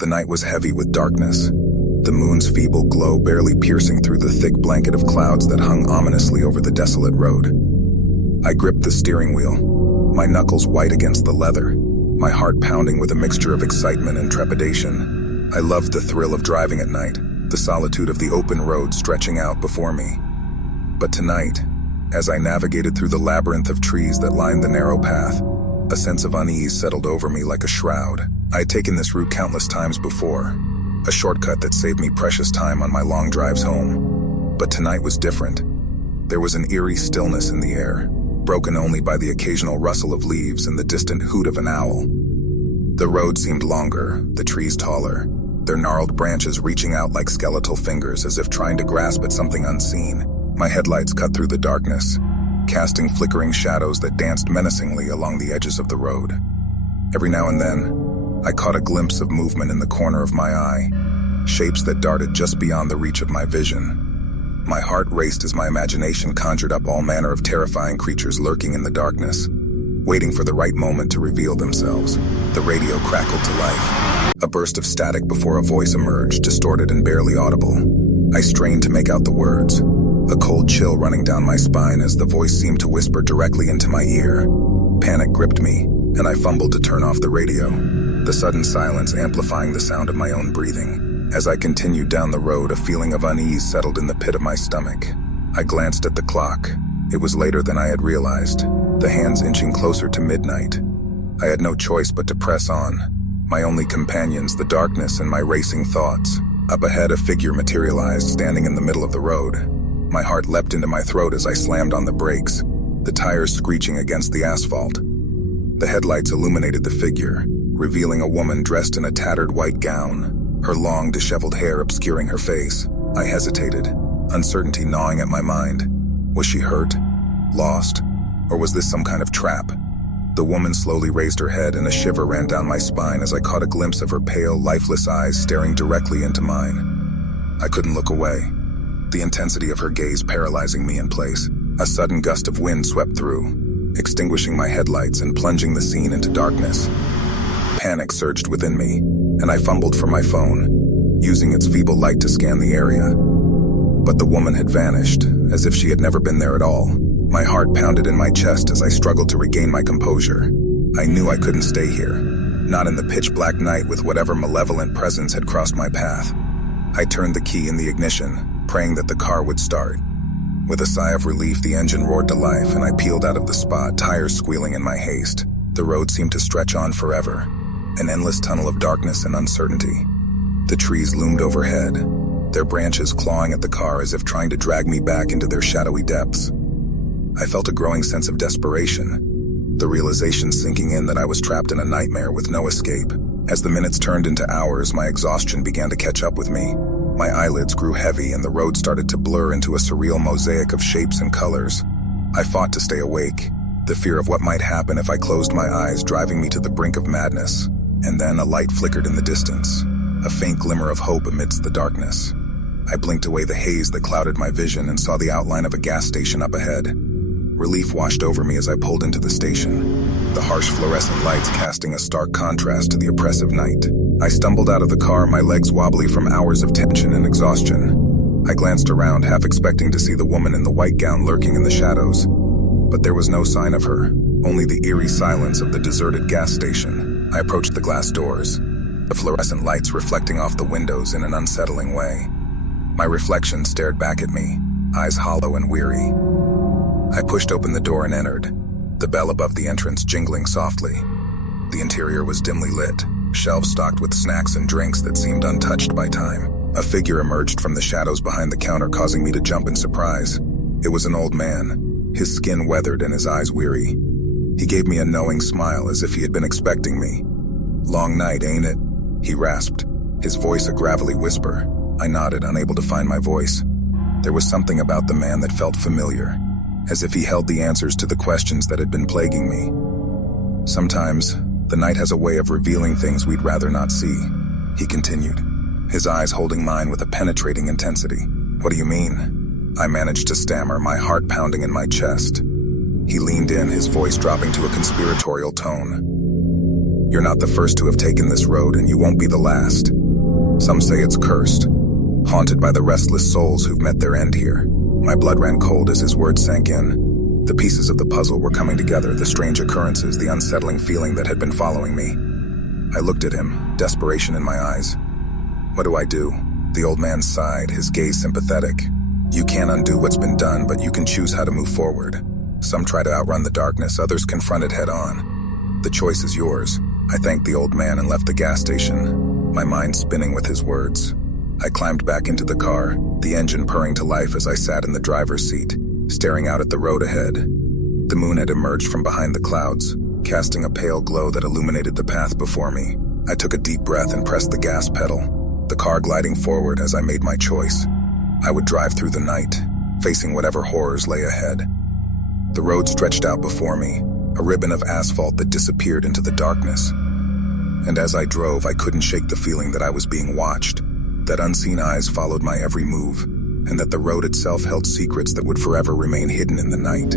The night was heavy with darkness, the moon's feeble glow barely piercing through the thick blanket of clouds that hung ominously over the desolate road. I gripped the steering wheel, my knuckles white against the leather, my heart pounding with a mixture of excitement and trepidation. I loved the thrill of driving at night, the solitude of the open road stretching out before me. But tonight, as I navigated through the labyrinth of trees that lined the narrow path, a sense of unease settled over me like a shroud. I had taken this route countless times before, a shortcut that saved me precious time on my long drives home. But tonight was different. There was an eerie stillness in the air, broken only by the occasional rustle of leaves and the distant hoot of an owl. The road seemed longer, the trees taller, their gnarled branches reaching out like skeletal fingers as if trying to grasp at something unseen. My headlights cut through the darkness, casting flickering shadows that danced menacingly along the edges of the road. Every now and then, I caught a glimpse of movement in the corner of my eye, shapes that darted just beyond the reach of my vision. My heart raced as my imagination conjured up all manner of terrifying creatures lurking in the darkness, waiting for the right moment to reveal themselves. The radio crackled to life, a burst of static before a voice emerged, distorted and barely audible. I strained to make out the words, a cold chill running down my spine as the voice seemed to whisper directly into my ear. Panic gripped me, and I fumbled to turn off the radio, the sudden silence amplifying the sound of my own breathing. As I continued down the road, a feeling of unease settled in the pit of my stomach. I glanced at the clock. It was later than I had realized, the hands inching closer to midnight. I had no choice but to press on, my only companions the darkness and my racing thoughts. Up ahead, a figure materialized, standing in the middle of the road. My heart leapt into my throat as I slammed on the brakes, the tires screeching against the asphalt. The headlights illuminated the figure, revealing a woman dressed in a tattered white gown, her long, disheveled hair obscuring her face. I hesitated, uncertainty gnawing at my mind. Was she hurt? Lost? Or was this some kind of trap? The woman slowly raised her head, and a shiver ran down my spine as I caught a glimpse of her pale, lifeless eyes staring directly into mine. I couldn't look away, the intensity of her gaze paralyzing me in place. A sudden gust of wind swept through, extinguishing my headlights and plunging the scene into darkness. Panic surged within me, and I fumbled for my phone, using its feeble light to scan the area. But the woman had vanished, as if she had never been there at all. My heart pounded in my chest as I struggled to regain my composure. I knew I couldn't stay here, not in the pitch-black night with whatever malevolent presence had crossed my path. I turned the key in the ignition, praying that the car would start. With a sigh of relief, the engine roared to life, and I peeled out of the spot, tires squealing in my haste. The road seemed to stretch on forever, an endless tunnel of darkness and uncertainty. The trees loomed overhead, their branches clawing at the car as if trying to drag me back into their shadowy depths. I felt a growing sense of desperation, the realization sinking in that I was trapped in a nightmare with no escape. As the minutes turned into hours, my exhaustion began to catch up with me. My eyelids grew heavy, and the road started to blur into a surreal mosaic of shapes and colors. I fought to stay awake, the fear of what might happen if I closed my eyes driving me to the brink of madness. And then a light flickered in the distance, a faint glimmer of hope amidst the darkness. I blinked away the haze that clouded my vision and saw the outline of a gas station up ahead. Relief washed over me as I pulled into the station, the harsh fluorescent lights casting a stark contrast to the oppressive night. I stumbled out of the car, my legs wobbly from hours of tension and exhaustion. I glanced around, half expecting to see the woman in the white gown lurking in the shadows. But there was no sign of her, only the eerie silence of the deserted gas station. I approached the glass doors, the fluorescent lights reflecting off the windows in an unsettling way. My reflection stared back at me, eyes hollow and weary. I pushed open the door and entered, the bell above the entrance jingling softly. The interior was dimly lit, shelves stocked with snacks and drinks that seemed untouched by time. A figure emerged from the shadows behind the counter, causing me to jump in surprise. It was an old man, his skin weathered and his eyes weary. He gave me a knowing smile as if he had been expecting me. "Long night, ain't it?" he rasped, his voice a gravelly whisper. I nodded, unable to find my voice. There was something about the man that felt familiar, as if he held the answers to the questions that had been plaguing me. "Sometimes, the night has a way of revealing things we'd rather not see," he continued, his eyes holding mine with a penetrating intensity. "What do you mean?" I managed to stammer, my heart pounding in my chest. He leaned in, his voice dropping to a conspiratorial tone. You're not the first to have taken this road, and you won't be the last. Some say it's cursed, haunted by the restless souls who've met their end here. My blood ran cold as his words sank in. The pieces of the puzzle were coming together, the strange occurrences, the unsettling feeling that had been following me. I looked at him, desperation in my eyes. What do I do? The old man sighed, his gaze sympathetic. You can't undo what's been done, but you can choose how to move forward. Some try to outrun the darkness, others confront it head-on. The choice is yours. I thanked the old man and left the gas station, my mind spinning with his words. I climbed back into the car, the engine purring to life as I sat in the driver's seat, staring out at the road ahead. The moon had emerged from behind the clouds, casting a pale glow that illuminated the path before me. I took a deep breath and pressed the gas pedal, the car gliding forward as I made my choice. I would drive through the night, facing whatever horrors lay ahead. The road stretched out before me, a ribbon of asphalt that disappeared into the darkness. And as I drove, I couldn't shake the feeling that I was being watched, that unseen eyes followed my every move, and that the road itself held secrets that would forever remain hidden in the night.